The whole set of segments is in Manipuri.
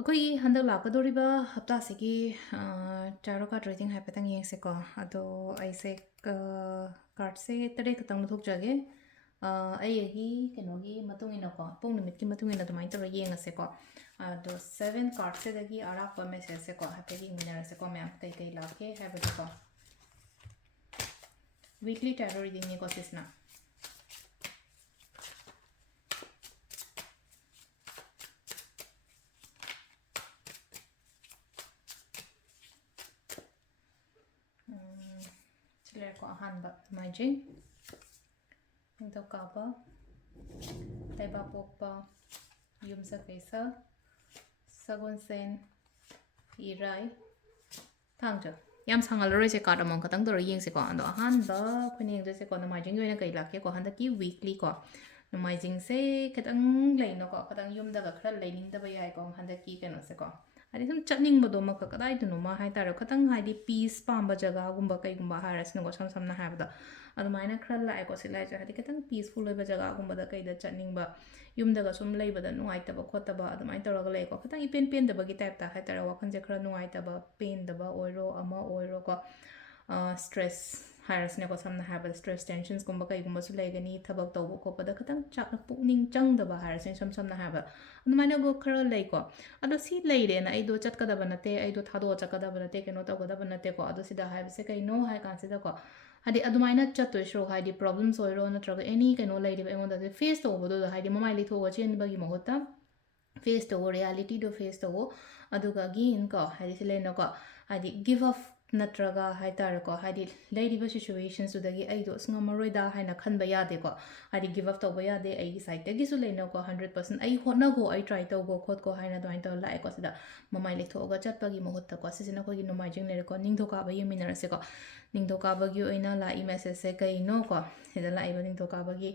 ꯑꯩꯈꯣꯏꯒꯤ ꯍꯟꯗꯛ ꯂꯥꯛꯀꯗꯧꯔꯤꯕ ꯍꯞꯇꯥꯁꯤꯒꯤ ꯇꯥꯔꯣ ꯀꯥꯔꯗ ꯔꯤꯗꯤꯡ ꯍꯥꯏꯐꯦꯠꯇꯪ ꯌꯦꯡꯁꯦꯀꯣ ꯑꯗꯣ ꯑꯩꯁꯦ ꯀꯥꯔꯗꯁꯦ 3 ꯈꯛꯇꯪ ꯂꯧꯊꯣꯛꯆꯒꯦ ꯑꯩꯒꯤ ꯀꯩꯅꯣꯒꯤ ꯃꯇꯨꯡ ꯏꯟꯅꯀꯣ ꯄꯨꯡ ꯅꯨꯃꯤꯠꯀꯤ ꯃꯇꯨꯡ ꯏꯟꯅ ꯑꯗꯨꯃꯥꯏꯅ ꯇꯧꯔꯒ ꯌꯦꯡꯉꯁꯦꯀꯣ ꯑꯗꯣ 7 ꯀꯥꯔꯗꯁꯤꯗꯒꯤ ꯑꯔꯥꯛꯄ ꯃꯦꯁꯦꯖꯁꯦꯀꯣ ꯍꯥꯏꯐꯦꯠ ꯌꯦꯡꯃꯤꯟꯅꯔꯁꯦꯀꯣ ꯃꯌꯥꯝ ꯀꯩ ꯂꯥꯛꯀꯦ ꯍꯥꯏꯕꯗꯣꯀꯣ ꯋꯤꯛꯂꯤ ꯇꯥꯔꯣ ꯔꯤꯗꯤꯡꯅꯤꯀꯣ ꯁꯤꯁꯤꯅ ꯁꯤꯂꯦꯔꯦꯀꯣ ꯑꯍꯥꯟꯕ ꯅꯣꯡꯃꯥꯏꯖꯤꯡ ꯅꯤꯡꯊꯧꯀꯥꯕ ꯂꯩꯕꯥꯛꯄꯣꯛꯄ ꯌꯨꯝꯁꯀꯩꯁ ꯁꯒꯣꯜꯁꯦꯟ ꯏꯔꯥꯏ ꯊꯥꯡꯖ ꯌꯥꯝ ꯁꯥꯡꯍꯜꯂꯔꯣꯏꯁꯦ ꯀꯥꯔꯗ ꯑꯃꯃꯝ ꯈꯛꯇꯪ ꯇꯧꯔ ꯌꯦꯡꯁꯦꯀꯣ ꯑꯗꯣ ꯑꯍꯥꯟꯕ ꯑꯩꯈꯣꯏꯅ ꯌꯦꯡꯗꯣꯏꯁꯦꯀꯣ ꯅꯣꯡꯃꯥꯏꯖꯤꯡꯒꯤ ꯑꯣꯏꯅ ꯀꯩ ꯂꯥꯛꯀꯦꯀꯣ ꯍꯟꯗꯛꯀꯤ ꯋꯤꯛꯂꯤꯀꯣ ꯅꯣꯡꯃꯥꯏꯖꯤꯡꯁꯦ ꯈꯤꯇꯪ ꯂꯩꯅꯀꯣ ꯈꯤꯇꯪ ꯌꯨꯝꯗꯒ ꯈꯔ ꯂꯩꯅꯤꯡꯗꯕ ꯌꯥꯏꯀꯣ ꯍꯟꯗꯛꯀꯤ ꯀꯩꯅꯣꯁꯦꯀꯣ ꯍꯥꯏꯗꯤ ꯁꯨꯝ ꯆꯠꯅꯤꯡꯕꯗꯣ ꯑꯃꯈꯛ ꯀꯗꯥꯏꯗꯅꯣꯃ ꯍꯥꯏꯇꯥꯔꯦ ꯈꯤꯇꯪ ꯍꯥꯏꯗꯤ ꯄꯤꯁ ꯄꯥꯝꯕ ꯖꯒꯥꯒꯨꯝꯕ ꯀꯩꯒꯨꯝꯕ ꯍꯥꯏꯔꯁꯤꯅꯀꯣ ꯁꯝꯅ ꯍꯥꯏꯔꯕꯗ ꯑꯗꯨꯃꯥꯏꯅ ꯈꯔ ꯂꯥꯛꯑꯦꯀꯣ ꯁꯤ ꯂꯥꯏꯁꯦ ꯍꯥꯏꯗꯤ ꯈꯤꯇꯪ ꯄꯤꯁꯐꯨꯜ ꯑꯣꯏꯕ ꯖꯒꯥꯒꯨꯝꯕꯗ ꯀꯩꯗ ꯆꯠꯅꯤꯡꯕ ꯌꯨꯝꯗꯒ ꯁꯨꯝ ꯂꯩꯕꯗ ꯅꯨꯡꯉꯥꯏꯇꯕ ꯈꯣꯠꯇꯕ ꯑꯗꯨꯃꯥꯏꯅ ꯇꯧꯔꯒ ꯂꯩꯀꯣ ꯈꯤꯇꯪ ꯄꯦꯟꯗꯕꯒꯤ ꯇꯥꯏꯞꯇ ꯍꯥꯏꯇꯥꯔꯦ ꯋꯥꯈꯜꯁꯦ ꯈꯔ ꯅꯨꯡꯉꯥꯏꯇꯕ ꯄꯦꯟꯗꯕ ꯑꯣꯏꯔꯣ ꯑꯃ ꯑꯣꯏꯔꯣꯀꯣ ꯁ꯭ꯇ꯭ꯔꯦꯁ ꯍꯥꯏꯔꯁꯤꯅꯦꯀꯣ ꯁꯝꯅ ꯍꯥꯏꯔꯕꯗ ꯁ꯭ꯇ꯭ꯔꯦꯁ ꯇꯦꯟꯁꯟꯁꯀꯨꯝꯕ ꯀꯩꯒꯨꯝꯕꯁꯨ ꯂꯩꯒꯅꯤ ꯊꯕꯛ ꯇꯧꯕ ꯈꯣꯠꯄꯗ ꯈꯤꯇꯪ ꯄꯨꯛꯅꯤꯡ ꯆꯪꯗꯕ ꯍꯥꯏꯔꯁꯤꯅꯦ ꯁꯝꯅ ꯍꯥꯏꯕ ꯑꯗꯨꯃꯥꯏꯅ ꯈꯔ ꯂꯩꯀꯣ ꯑꯗꯣ ꯁꯤ ꯂꯩꯔꯦꯅ ꯑꯩꯗꯣ ꯆꯠꯀꯗꯕ ꯅꯠꯇꯦ ꯑꯩꯗꯣ ꯊꯥꯗꯣꯛꯑ ꯆꯠꯀꯗꯕ ꯅꯠꯇꯦ ꯀꯩꯅꯣ ꯇꯧꯒꯗꯕ ꯅꯠꯇꯦꯀꯣ ꯑꯗꯣ ꯁꯤꯗ ꯍꯥꯏꯕꯁꯦ ꯀꯩꯅꯣ ꯍꯥꯏ ꯀꯥꯟꯁꯤꯗꯀꯣ ꯍꯥꯏꯗꯤ ꯑꯗꯨꯃꯥꯏꯅ ꯆꯠꯇꯣꯏ ꯁꯔꯨꯛ ꯍꯥꯏꯗꯤ ꯄ꯭ꯔꯣꯕ꯭ꯂꯦꯝꯁ ꯑꯣꯏꯔꯣ ꯅꯠꯇ꯭ꯔꯒ ꯑꯦꯅꯤ ꯀꯩꯅꯣ ꯂꯩꯔꯤꯕ ꯑꯩꯉꯣꯟꯗ ꯐꯦꯁ ꯇꯧꯕꯗꯨꯗ ꯍꯥꯏꯗꯤ ꯃꯃꯥꯏ ꯂꯩꯊꯣꯛꯑꯒ ꯆꯦꯟꯕꯒꯤ ꯃꯍꯨꯠꯇ ꯐꯦꯁ ꯇꯧꯋꯣ ꯔꯤꯌꯥꯂꯤꯇꯤꯗꯣ ꯐꯦꯁ ꯇꯧꯋꯣ ꯑꯗꯨꯒ ꯑꯒꯦꯟ ꯀꯣ ꯍꯥꯏꯗꯤ ꯁꯤ ꯂꯩꯅꯀꯣ ꯍꯥꯏꯗꯤ ꯒꯤቭ ꯑꯞ ꯅꯠꯇ꯭ꯔꯒ ꯍꯥꯏꯇꯥꯔꯦꯀꯣ ꯍꯥꯏꯗꯤ ꯂꯩꯔꯤꯕ ꯁꯤꯆꯨꯋꯦꯁꯟꯁꯇꯨꯗꯒꯤ ꯑꯩꯗꯣ ꯑꯁ ꯉꯝꯃꯔꯣꯏꯗ ꯍꯥꯏꯅ ꯈꯟꯕ ꯌꯥꯗꯦꯀꯣ ꯍꯥꯏꯗꯤ ꯒꯤቭ ꯑꯞ ꯇꯧꯕ ꯌꯥꯗꯦ ꯑꯩꯒꯤ ꯁꯥꯏꯠꯇꯒꯤꯁꯨ ꯂꯩꯅꯀꯣ 100% ꯑꯩ ꯍꯣꯠꯅꯒꯣ ꯑꯩ ꯇ꯭ꯔꯥꯏ ꯇꯧꯒꯣ ꯈꯣꯠꯀꯣ ꯍꯥꯏꯅ ꯑꯗꯨꯃꯥꯏꯅ ꯇꯧꯔ ꯂꯥꯛꯑꯦꯀꯣ ꯁꯤꯗ ꯃꯃꯥꯏ ꯂꯩꯊꯣꯛꯑꯒ ꯆꯠꯄꯒꯤ ꯃꯍꯨꯠꯇꯀꯣ ꯁꯤꯁꯤꯅ ꯑꯩꯈꯣꯏꯒꯤ ꯅꯣꯡꯃꯥꯏꯖꯤꯡ ꯂꯩꯔꯦꯀꯣ ꯅꯤꯡꯊꯧꯀꯥꯕ ꯌꯦꯡꯃꯤꯟꯅꯔꯁꯦꯀꯣ ꯅꯤꯡꯊꯧꯀꯥꯕꯒꯤ ꯑꯣꯏꯅ ꯂꯥꯛꯏ ꯃꯦꯁꯦꯖꯁꯦ ꯀꯩꯅꯣꯀꯣ ꯁꯤꯗ ꯂꯥꯛꯏꯕ ꯅꯤꯡꯊꯧꯀꯥꯕꯒꯤ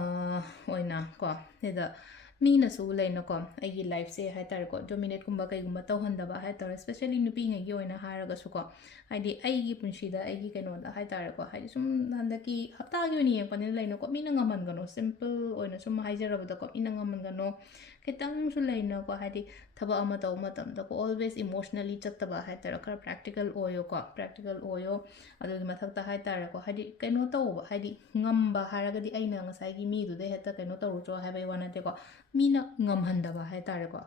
ꯑꯣꯏꯅ ꯀꯣ ꯁꯤꯗ ꯃꯤꯅꯁꯨ ꯂꯩꯅꯀꯣ ꯑꯩꯒꯤ ꯂꯥꯏꯐꯁꯦ ꯍꯥꯏꯇꯥꯔꯦꯀꯣ ꯗꯣꯃꯤꯅꯦꯠꯀꯨꯝꯕ ꯀꯩꯒꯨꯝꯕ ꯇꯧꯍꯟꯗꯕ ꯍꯥꯏꯇꯥꯔꯦ ꯁ꯭ꯄꯦꯁꯦꯜꯂꯤ ꯅꯨꯄꯤꯉꯩꯒꯤ ꯑꯣꯏꯅ ꯍꯥꯏꯔꯒꯁꯨꯀꯣ ꯍꯥꯏꯗꯤ ꯑꯩꯒꯤ ꯄꯨꯟꯁꯤꯗ ꯑꯩꯒꯤ ꯀꯩꯅꯣꯗ ꯍꯥꯏꯇꯥꯔꯦꯀꯣ ꯍꯥꯏꯗꯤ ꯁꯨꯝ ꯍꯟꯗꯛꯀꯤ ꯍꯞꯇꯥꯒꯤ ꯑꯣꯏꯅ ꯌꯦꯡꯉꯛꯄꯅꯤꯅ ꯂꯩꯅꯀꯣ ꯃꯤꯅ ꯉꯝꯍꯟꯒꯅꯣ ꯁꯤꯝꯄꯜ ꯑꯣꯏꯅ ꯁꯨꯝ ꯍꯥꯏꯖꯔꯕꯗꯀꯣ ꯃꯤꯅ ꯉꯝꯍꯟꯒꯅꯣ ꯈꯤꯇꯪꯁꯨ ꯂꯩꯅꯀꯣ ꯍꯥꯏꯗꯤ ꯊꯕꯛ ꯑꯃ ꯇꯧꯕ ꯃꯇꯝꯗꯀꯣ ꯑꯣꯜꯋꯦꯁ ꯏꯃꯣꯁꯅꯦꯜꯂꯤ ꯆꯠꯇꯕ ꯍꯥꯏꯇꯥꯔꯦ ꯈꯔ ꯄ꯭ꯔꯦꯛꯇꯤꯀꯦꯜ ꯑꯣꯏꯌꯣꯀꯣ ꯄ꯭ꯔꯦꯛꯇꯤꯀꯦꯜ ꯑꯣꯏꯌꯣ ꯑꯗꯨꯒꯤ ꯃꯊꯛꯇ ꯍꯥꯏꯇꯥꯔꯦꯀꯣ ꯍꯥꯏꯗꯤ ꯀꯩꯅꯣ ꯇꯧꯕ ꯍꯥꯏꯗꯤ ꯉꯝꯕ ꯍꯥꯏꯔꯒꯗꯤ ꯑꯩꯅ ꯉꯁꯥꯏꯒꯤ ꯃꯤꯗꯨꯗ ꯍꯦꯛꯇ ꯀꯩꯅꯣ ꯇꯧꯔꯨꯆꯣ ꯍꯥꯏꯕꯩ ꯋꯥ ꯅꯠꯇꯦꯀꯣ ꯃꯤꯅ ꯉꯝꯍꯟꯗꯕ ꯍꯥꯏꯇꯥꯔꯦꯀꯣ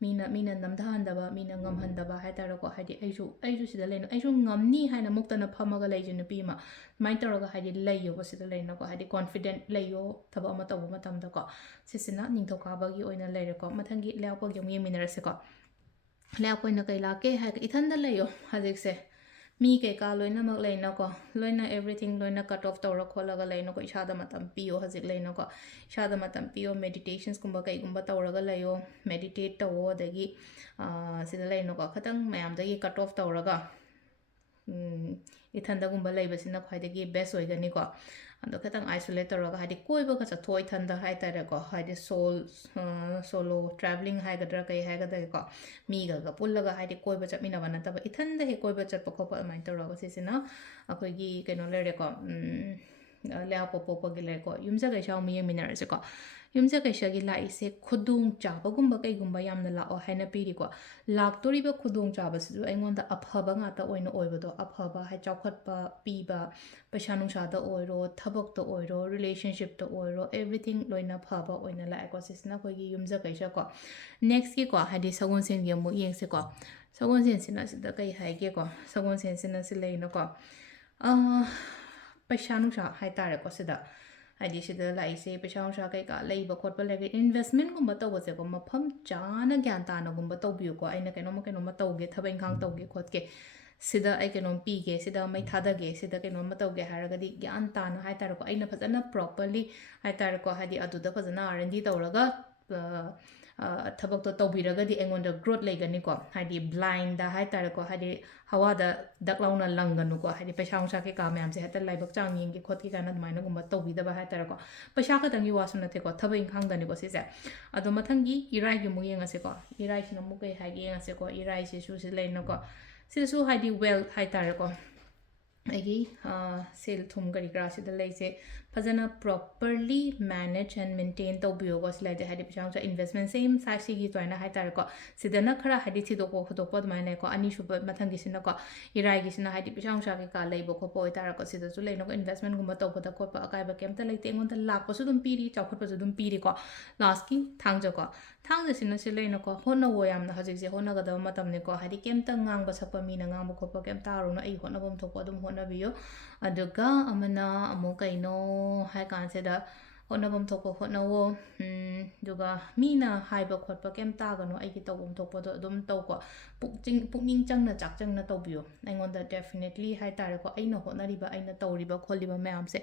ꯃꯤꯅ ꯅꯝꯊꯍꯟꯗꯕ ꯃꯤꯅ ꯉꯝꯍꯟꯗꯕ ꯍꯥꯏꯇꯥꯔꯦꯀꯣ ꯍꯥꯏꯗꯤ ꯑꯩꯁꯨ ꯁꯤꯗ ꯂꯩꯅ ꯑꯩꯁꯨ ꯉꯝꯅꯤ ꯍꯥꯏꯅ ꯃꯨꯛꯇꯅ ꯐꯝꯃꯒ ꯂꯩꯁꯦ ꯅꯨꯄꯤ ꯑꯃ ꯁꯨꯃꯥꯏꯅ ꯇꯧꯔꯒ ꯍꯥꯏꯗꯤ ꯂꯩꯌꯣꯕ ꯁꯤꯗ ꯂꯩꯅꯀꯣ ꯍꯥꯏꯗꯤ ꯀꯣꯟꯐꯤꯗꯦꯟꯠ ꯂꯩꯌꯣ ꯊꯕꯛ ꯑꯃ ꯇꯧꯕ ꯃꯇꯝꯗꯀꯣ ꯁꯤꯁꯤꯅ ꯅꯤꯡꯊꯧꯀꯥꯕꯒꯤ ꯑꯣꯏꯅ ꯂꯩꯔꯦꯀꯣ ꯃꯊꯪꯒꯤ ꯂꯩꯕꯥꯛꯄꯣꯛꯄꯒꯤ ꯑꯃꯨꯛ ꯌꯦꯡꯃꯤꯟꯅꯔꯁꯦꯀꯣ ꯂꯩꯕꯥꯛꯄꯣꯛꯄ ꯑꯣꯏꯅ ꯀꯩ ꯂꯥꯛꯀꯦ ꯍꯥꯏꯔꯒ ꯏꯊꯟꯗ ꯂꯩꯌꯣ ꯍꯧꯖꯤꯛꯁꯦ ꯃꯤ ꯀꯩꯀꯥ ꯂꯣꯏꯅꯃꯛ ꯂꯩꯅꯀꯣ ꯂꯣꯏꯅ ꯑꯦꯕ꯭ꯔꯤꯊꯤꯡ ꯂꯣꯏꯅ ꯀꯠ ꯑꯣꯐ ꯇꯧꯔ ꯈꯣꯠꯂꯒ ꯂꯩꯅꯀꯣ ꯏꯁꯥꯗ ꯃꯇꯝ ꯄꯤꯌꯣ ꯍꯧꯖꯤꯛ ꯂꯩꯅꯀꯣ ꯏꯁꯥꯗ ꯃꯇꯝ ꯄꯤꯌꯣ ꯃꯦꯗꯤꯇꯦꯁꯟꯁꯀꯨꯝꯕ ꯀꯩꯒꯨꯝꯕ ꯇꯧꯔꯒ ꯂꯩꯌꯣ ꯃꯦꯗꯤꯇꯦꯠ ꯇꯧꯋꯣ ꯑꯗꯒꯤ ꯁꯤꯗ ꯂꯩꯅꯀꯣ ꯈꯤꯇꯪ ꯃꯌꯥꯝꯗꯒꯤ ꯀꯠ ꯑꯣꯐ ꯇꯧꯔꯒ ꯏꯊꯟꯗꯒꯨꯝꯕ ꯂꯩꯕꯁꯤꯅ ꯈ꯭ꯋꯥꯏꯗꯒꯤ ꯕꯦꯁ ꯑꯣꯏꯒꯅꯤꯀꯣ ꯑꯗꯣ ꯈꯤꯇꯪ ꯑꯥꯏꯁꯣꯂꯦꯠ ꯇꯧꯔꯒ ꯍꯥꯏꯗꯤ ꯀꯣꯏꯕꯒ ꯆꯠꯊꯣꯛꯑꯣ ꯏꯊꯟꯗ ꯍꯥꯏꯇꯥꯔꯦꯀꯣ ꯍꯥꯏꯗꯤ ꯁꯣꯂꯣ ꯇ꯭ꯔꯥꯚꯦꯂꯤꯡ ꯍꯥꯏꯒꯗ꯭ꯔꯥ ꯀꯩ ꯍꯥꯏꯒꯗ꯭ꯔꯥꯀꯣ ꯃꯤꯒꯒ ꯄꯨꯜꯂꯒ ꯍꯥꯏꯗꯤ ꯀꯣꯏꯕ ꯆꯠꯃꯤꯟꯅꯕ ꯅꯠꯇꯕ ꯏꯊꯟꯗ ꯍꯦꯛ ꯀꯣꯏꯕ ꯆꯠꯄ ꯈꯣꯠꯄ ꯑꯗꯨꯃꯥꯏꯅ ꯇꯧꯔꯒ ꯁꯤꯁꯤꯅ ꯑꯩꯈꯣꯏꯒꯤ ꯀꯩꯅꯣ ꯂꯩꯔꯦꯀꯣ ꯂꯩꯕꯥꯛꯄꯣꯛꯄꯒꯤ ꯂꯩꯔꯦꯀꯣ ꯌꯨꯝꯁꯀꯩꯁ ꯑꯃꯨꯛ ꯌꯦꯡꯃꯤꯟꯅꯔꯁꯦꯀꯣ ꯌꯨꯝꯁꯀꯩꯁꯒꯤ ꯂꯥꯛꯏꯁꯦ ꯈꯨꯗꯣꯡꯆꯥꯕꯒꯨꯝꯕ ꯀꯩꯒꯨꯝꯕ ꯌꯥꯝꯅ ꯂꯥꯛꯑꯣ ꯍꯥꯏꯅ ꯄꯤꯔꯤꯀꯣ ꯂꯥꯛꯇꯣꯔꯤꯕ ꯈꯨꯗꯣꯡꯆꯥꯕꯁꯤꯁꯨ ꯑꯩꯉꯣꯟꯗ ꯑꯐꯕ ꯉꯥꯛꯇ ꯑꯣꯏꯅ ꯑꯣꯏꯕꯗꯣ ꯑꯐꯕ ꯆꯥꯎꯈꯠꯄ ꯄꯤꯕ ꯄꯩꯁꯥ ꯅꯨꯡꯁꯥꯗ ꯑꯣꯏꯔꯣ ꯊꯕꯛꯇ ꯑꯣꯏꯔꯣ ꯔꯤꯂꯦꯁꯟꯁꯤꯞꯇ ꯑꯣꯏꯔꯣ ꯑꯦꯕ꯭ꯔꯤꯊꯤꯡ ꯂꯣꯏꯅ ꯐꯕ ꯑꯣꯏꯅ ꯂꯥꯛꯑꯦꯀꯣ ꯁꯤꯁꯤꯅ ꯑꯩꯈꯣꯏꯒꯤ ꯌꯨꯝꯁꯀꯩꯁꯀꯣ ꯅꯦꯛꯁꯀꯤꯀꯣ ꯍꯥꯏꯗꯤ ꯁꯒꯣꯜꯁꯦꯟꯒꯤ ꯑꯃꯨꯛ ꯌꯦꯡꯁꯦꯀꯣ ꯁꯒꯣꯜꯁꯦꯟꯁꯤꯅ ꯁꯤꯗ ꯀꯩ ꯍꯥꯏꯒꯦꯀꯣ ꯁꯒꯣꯜꯁꯦꯟꯁꯤꯅ ꯁꯤ ꯂꯩꯅꯀꯣ ꯄꯩꯁꯥ ꯅꯨꯡꯁꯥ ꯍꯥꯏꯇꯥꯔꯦꯀꯣ ꯁꯤꯗ ꯍꯥꯏꯗꯤ ꯁꯤꯗ ꯂꯥꯛꯏꯁꯦ ꯄꯩꯁꯥ ꯅꯨꯡꯁꯥ ꯀꯩꯀꯥ ꯂꯩꯕ ꯈꯣꯠꯄ ꯂꯩꯔꯦ ꯏꯟꯚꯦꯁꯃꯦꯟꯠꯒꯨꯝꯕ ꯇꯧꯕꯁꯦꯀꯣ ꯃꯐꯝ ꯆꯥꯅ ꯒ꯭ꯌꯥꯟ ꯇꯥꯅꯒꯨꯝꯕ ꯇꯧꯕꯤꯌꯨꯀꯣ ꯑꯩꯅ ꯀꯩꯅꯣꯝꯃ ꯇꯧꯒꯦ ꯊꯕꯛ ꯏꯪꯈꯥꯡ ꯇꯧꯒꯦ ꯈꯣꯠꯀꯦ ꯁꯤꯗ ꯑꯩ ꯀꯩꯅꯣꯝ ꯄꯤꯒꯦ ꯁꯤꯗ ꯃꯩ ꯊꯥꯗꯒꯦ ꯁꯤꯗ ꯀꯩꯅꯣꯝꯃ ꯇꯧꯒꯦ ꯍꯥꯏꯔꯒꯗꯤ ꯒ꯭ꯌꯥꯟ ꯇꯥꯅ ꯍꯥꯏꯇꯥꯔꯦꯀꯣ ꯑꯩꯅ ꯐꯖꯅ ꯄ꯭ꯔꯣꯄꯔꯂꯤ ꯍꯥꯏꯇꯥꯔꯦꯀꯣ ꯍꯥꯏꯗꯤ ꯑꯗꯨꯗ ꯐꯖꯅ R&D ꯇꯧꯔꯒ ꯊꯕꯛꯇꯣ ꯇꯧꯕꯤꯔꯒꯗꯤ ꯑꯩꯉꯣꯟꯗ ꯒ꯭ꯔꯣꯠ ꯂꯩꯒꯅꯤꯀꯣ ꯍꯥꯏꯗꯤ ꯕ꯭ꯂꯥꯏꯟꯗ ꯍꯥꯏꯇꯥꯔꯦꯀꯣ ꯍꯥꯏꯗꯤ ꯍꯋꯥꯗ ꯗꯛ ꯂꯥꯎꯅ ꯂꯪꯒꯅꯨꯀꯣ ꯍꯥꯏꯗꯤ ꯄꯩꯁꯥ ꯅꯨꯡꯁꯥ ꯀꯩꯀꯥ ꯃꯌꯥꯝꯁꯦ ꯍꯦꯛꯇ ꯂꯥꯏꯕꯛ ꯆꯥꯡ ꯌꯦꯡꯒꯦ ꯈꯣꯠꯀꯦ ꯀꯥꯏꯅ ꯑꯗꯨꯃꯥꯏꯅꯒꯨꯝꯕ ꯇꯧꯕꯤꯗꯕ ꯍꯥꯏꯇꯥꯔꯦꯀꯣ ꯄꯩꯁꯥ ꯈꯛꯇꯪꯒꯤ ꯋꯥꯁꯨ ꯅꯠꯇꯦꯀꯣ ꯊꯕꯛ ꯏꯪꯈꯥꯡꯗꯅꯤꯀꯣ ꯁꯤꯁꯦ ꯑꯗꯣ ꯃꯊꯪꯒꯤ ꯏꯔꯥꯏꯒꯤ ꯑꯃꯨꯛ ꯌꯦꯡꯉꯁꯦꯀꯣ ꯏꯔꯥꯏꯁꯤꯅ ꯑꯃꯨꯛ ꯀꯩ ꯍꯥꯏꯒꯦ ꯌꯦꯡꯉꯁꯦꯀꯣ ꯏꯔꯥꯏꯁꯤꯁꯨ ꯁꯤ ꯂꯩꯅꯀꯣ ꯁꯤꯗꯁꯨ ꯍꯥꯏꯗꯤ ꯋꯦꯜ ꯍꯥꯏꯇꯥꯔꯦꯀꯣ ꯑꯩꯒꯤ ꯁꯦꯜ ꯊꯨꯝ ꯀꯔꯤ ꯀꯔꯥ ꯁꯤꯗ ꯂꯩꯁꯦ ꯐꯖꯅ ꯄ꯭ꯔꯣꯄꯔꯂꯤ ꯃꯦꯅꯦꯖ ꯑꯦꯟ ꯃꯦꯟꯇꯦꯟ ꯇꯧꯕꯤꯌꯣꯀꯣ ꯁꯤ ꯂꯩꯇꯦ ꯍꯥꯏꯗꯤ ꯄꯩꯁꯥ ꯅꯨꯡꯁꯥ ꯏꯟꯚꯦꯁꯃꯦꯟ ꯁꯦꯝ ꯁꯥꯏꯖꯁꯤꯒꯤ ꯑꯗꯨꯃꯥꯏꯅ ꯍꯥꯏꯇꯥꯔꯦꯀꯣ ꯁꯤꯗꯅ ꯈꯔ ꯍꯥꯏꯗꯤ ꯊꯤꯗꯣꯛꯄ ꯈꯣꯠꯇꯣꯛꯄ ꯑꯗꯨꯃꯥꯏꯅ ꯂꯩꯀꯣ ꯑꯅꯤꯁꯨꯕ ꯃꯊꯪꯒꯤꯁꯤꯅꯀꯣ ꯏꯔꯥꯏꯒꯤꯁꯤꯅ ꯍꯥꯏꯗꯤ ꯄꯩꯁꯥ ꯅꯨꯡꯁꯥ ꯀꯩꯀꯥ ꯂꯩꯕ ꯈꯣꯠꯄ ꯑꯣꯏꯇꯥꯔꯦꯀꯣ ꯁꯤꯗꯁꯨ ꯂꯩꯅꯀꯣ ꯏꯟꯚꯦꯁꯃꯦꯟꯒꯨꯝꯕ ꯇꯧꯕꯗ ꯈꯣꯠꯄ ꯑꯀꯥꯏꯕ ꯀꯩꯝꯇ ꯂꯩꯇꯦ ꯑꯩꯉꯣꯟꯗ ꯂꯥꯛꯄꯁꯨ ꯑꯗꯨꯝ ꯄꯤꯔꯤ ꯆꯥꯎꯈꯠꯄꯁꯨ ꯑꯗꯨꯝ ꯄꯤꯔꯤꯀꯣ ꯂꯥꯁꯀꯤ ꯊꯥꯡꯖꯀꯣ ꯊꯥꯡꯖꯁꯤꯅ ꯁꯤ ꯂꯩꯅꯀꯣ ꯍꯣꯠꯅꯋꯣ ꯌꯥꯝꯅ ꯍꯧꯖꯤꯛꯁꯦ ꯍꯣꯠꯅꯒꯗꯕ ꯃꯇꯝꯅꯤꯀꯣ ꯍꯥꯏꯗꯤ ꯀꯩꯝꯇ ꯉꯥꯡꯕ ꯁꯛꯄ ꯃꯤꯅ ꯉꯥꯡꯕ ꯈꯣꯠꯄ ꯀꯩꯝ ꯇꯥꯔꯨꯅꯨ ꯑꯩ ꯍꯣꯠꯅꯐꯝ ꯊꯣꯛꯄ ꯑꯗꯨꯝ ꯍꯣꯠꯅꯕꯤꯌꯨ ꯑꯗꯨꯒ ꯑꯃꯅ ꯑꯃꯨꯛ ꯀꯩꯅꯣ ꯍꯥꯏ ꯀꯥꯟꯁꯤꯗ ꯍꯣꯠꯅꯐꯝ ꯊꯣꯛꯄ ꯍꯣꯠꯅꯋꯣ ꯑꯗꯨꯒ ꯃꯤꯅ ꯍꯥꯏꯕ ꯈꯣꯠꯄ ꯀꯩꯝ ꯇꯥꯒꯅꯨ ꯑꯩꯒꯤ ꯇꯧꯐꯝ ꯊꯣꯛꯄꯗꯣ ꯑꯗꯨꯝ ꯇꯧꯀꯣ ꯄꯨꯛꯅꯤꯡ ꯆꯪꯅ ꯆꯥꯛꯆꯪꯅ ꯇꯧꯕꯤꯌꯨ ꯑꯩꯉꯣꯟꯗ ꯗꯦꯐꯤꯅꯦꯠꯂꯤ ꯍꯥꯏꯇꯥꯔꯦꯀꯣ ꯑꯩꯅ ꯍꯣꯠꯅꯔꯤꯕ ꯑꯩꯅ ꯇꯧꯔꯤꯕ ꯈꯣꯠꯂꯤꯕ ꯃꯌꯥꯝꯁꯦ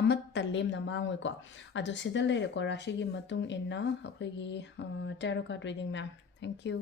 ꯑꯃꯠꯇ ꯂꯦꯝꯅ ꯃꯥꯡꯉꯣꯏꯀꯣ ꯑꯗꯣ ꯁꯤꯗ ꯂꯩꯔꯦꯀꯣ ꯔꯥಶꯤꯒꯤ ꯃꯇꯨꯡ ꯏꯟꯅ ꯑꯩꯈꯣꯏꯒꯤ ꯇꯦꯔꯣ ꯀꯥꯔꯗ ꯔꯤꯗꯤꯡ ꯃꯌꯥꯝ ꯊꯦꯡꯛ ꯌꯨ